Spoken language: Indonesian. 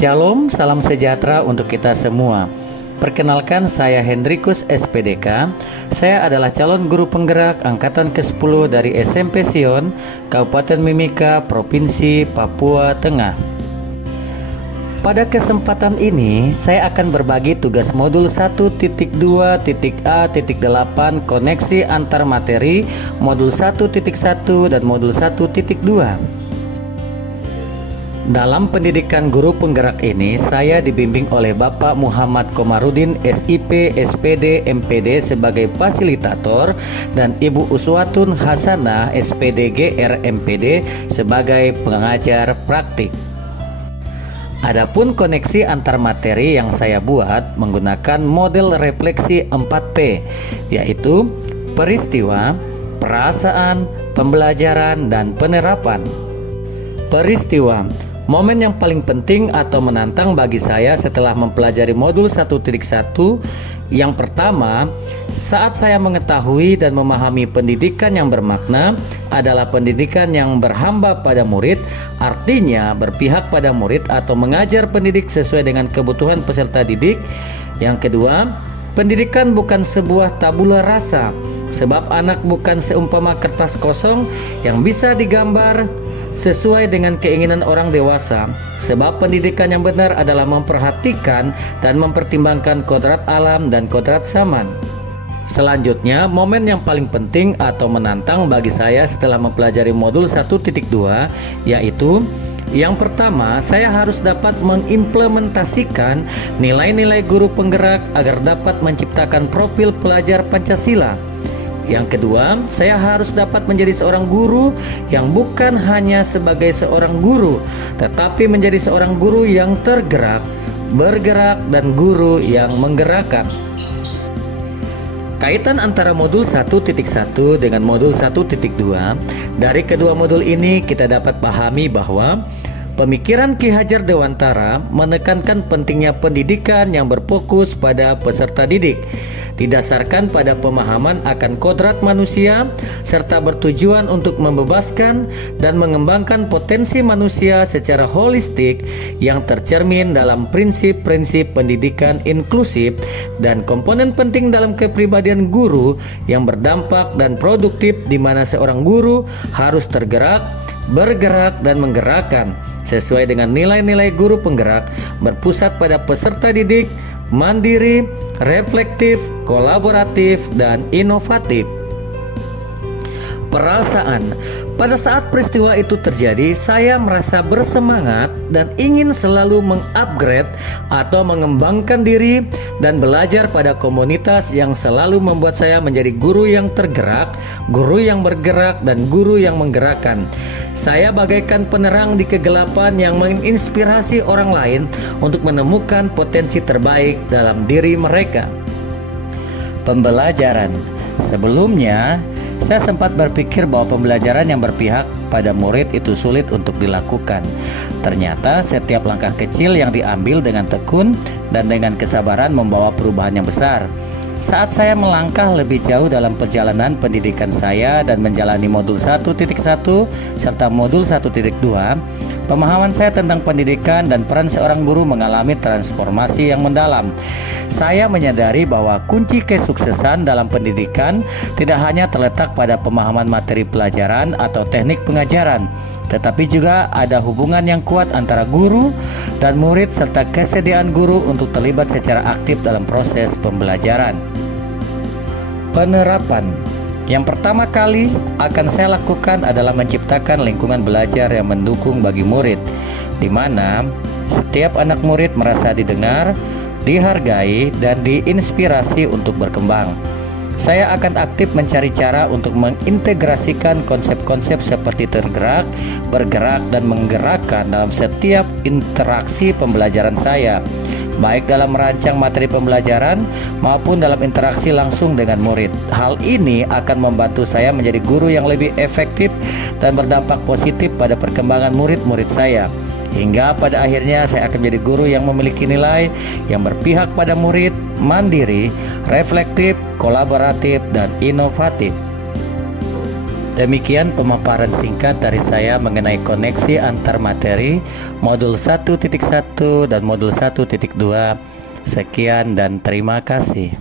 Shalom, salam sejahtera untuk kita semua. Perkenalkan, saya Hendrikus SPDK. Saya adalah calon guru penggerak angkatan ke-10 dari SMP Sion, Kabupaten Mimika, Provinsi Papua Tengah. Pada kesempatan ini, saya akan berbagi tugas modul 1.2.A.8 koneksi antar materi, modul 1.1 dan modul 1.2. Dalam pendidikan guru penggerak ini, saya dibimbing oleh Bapak Muhammad Komarudin SIP SPD MPD sebagai fasilitator dan Ibu Uswatun Hasanah SPD GR MPD sebagai pengajar praktik. Adapun koneksi antar materi yang saya buat menggunakan model refleksi 4P, yaitu peristiwa, perasaan, pembelajaran, dan penerapan. Peristiwa, momen yang paling penting atau menantang bagi saya setelah mempelajari modul 1.1. Yang pertama, saat saya mengetahui dan memahami pendidikan yang bermakna adalah pendidikan yang berhamba pada murid, artinya berpihak pada murid atau mengajar pendidik sesuai dengan kebutuhan peserta didik. Yang kedua, pendidikan bukan sebuah tabula rasa, sebab anak bukan seumpama kertas kosong yang bisa digambar sesuai dengan keinginan orang dewasa, sebab pendidikan yang benar adalah memperhatikan dan mempertimbangkan kodrat alam dan kodrat zaman. Selanjutnya, momen yang paling penting atau menantang bagi saya setelah mempelajari modul 1.2, yaitu yang pertama, saya harus dapat mengimplementasikan nilai-nilai guru penggerak agar dapat menciptakan profil pelajar Pancasila. Yang kedua, saya harus dapat menjadi seorang guru yang bukan hanya sebagai seorang guru, tetapi menjadi seorang guru yang tergerak, bergerak, dan guru yang menggerakkan. Kaitan antara modul 1.1 dengan modul 1.2, dari kedua modul ini kita dapat pahami bahwa pemikiran Ki Hajar Dewantara menekankan pentingnya pendidikan yang berfokus pada peserta didik, didasarkan pada pemahaman akan kodrat manusia, serta bertujuan untuk membebaskan dan mengembangkan potensi manusia secara holistik yang tercermin dalam prinsip-prinsip pendidikan inklusif dan komponen penting dalam kepribadian guru yang berdampak dan produktif, di mana seorang guru harus tergerak, bergerak, dan menggerakkan sesuai dengan nilai-nilai guru penggerak, berpusat pada peserta didik, mandiri, reflektif, kolaboratif, dan inovatif. Perasaan, pada saat peristiwa itu terjadi, saya merasa bersemangat dan ingin selalu mengupgrade atau mengembangkan diri dan belajar pada komunitas yang selalu membuat saya menjadi guru yang tergerak, guru yang bergerak, dan guru yang menggerakkan. Saya bagaikan penerang di kegelapan yang menginspirasi orang lain untuk menemukan potensi terbaik dalam diri mereka. Pembelajaran. Sebelumnya, saya sempat berpikir bahwa pembelajaran yang berpihak pada murid itu sulit untuk dilakukan. Ternyata setiap langkah kecil yang diambil dengan tekun dan dengan kesabaran membawa perubahan yang besar. Saat saya melangkah lebih jauh dalam perjalanan pendidikan saya dan menjalani modul 1.1 serta modul 1.2, pemahaman saya tentang pendidikan dan peran seorang guru mengalami transformasi yang mendalam. Saya menyadari bahwa kunci kesuksesan dalam pendidikan tidak hanya terletak pada pemahaman materi pelajaran atau teknik pengajaran, tetapi juga ada hubungan yang kuat antara guru dan murid serta kesediaan guru untuk terlibat secara aktif dalam proses pembelajaran. Penerapan. Yang pertama kali akan saya lakukan adalah menciptakan lingkungan belajar yang mendukung bagi murid, di mana setiap anak murid merasa didengar, dihargai, dan diinspirasi untuk berkembang. Saya akan aktif mencari cara untuk mengintegrasikan konsep-konsep seperti tergerak, bergerak, dan menggerakkan dalam setiap interaksi pembelajaran saya, baik dalam merancang materi pembelajaran maupun dalam interaksi langsung dengan murid. Hal ini akan membantu saya menjadi guru yang lebih efektif dan berdampak positif pada perkembangan murid-murid saya. Hingga pada akhirnya saya akan menjadi guru yang memiliki nilai yang berpihak pada murid, mandiri, reflektif, kolaboratif, dan inovatif. Demikian pemaparan singkat dari saya mengenai koneksi antar materi modul 1.1 dan modul 1.2. Sekian dan terima kasih.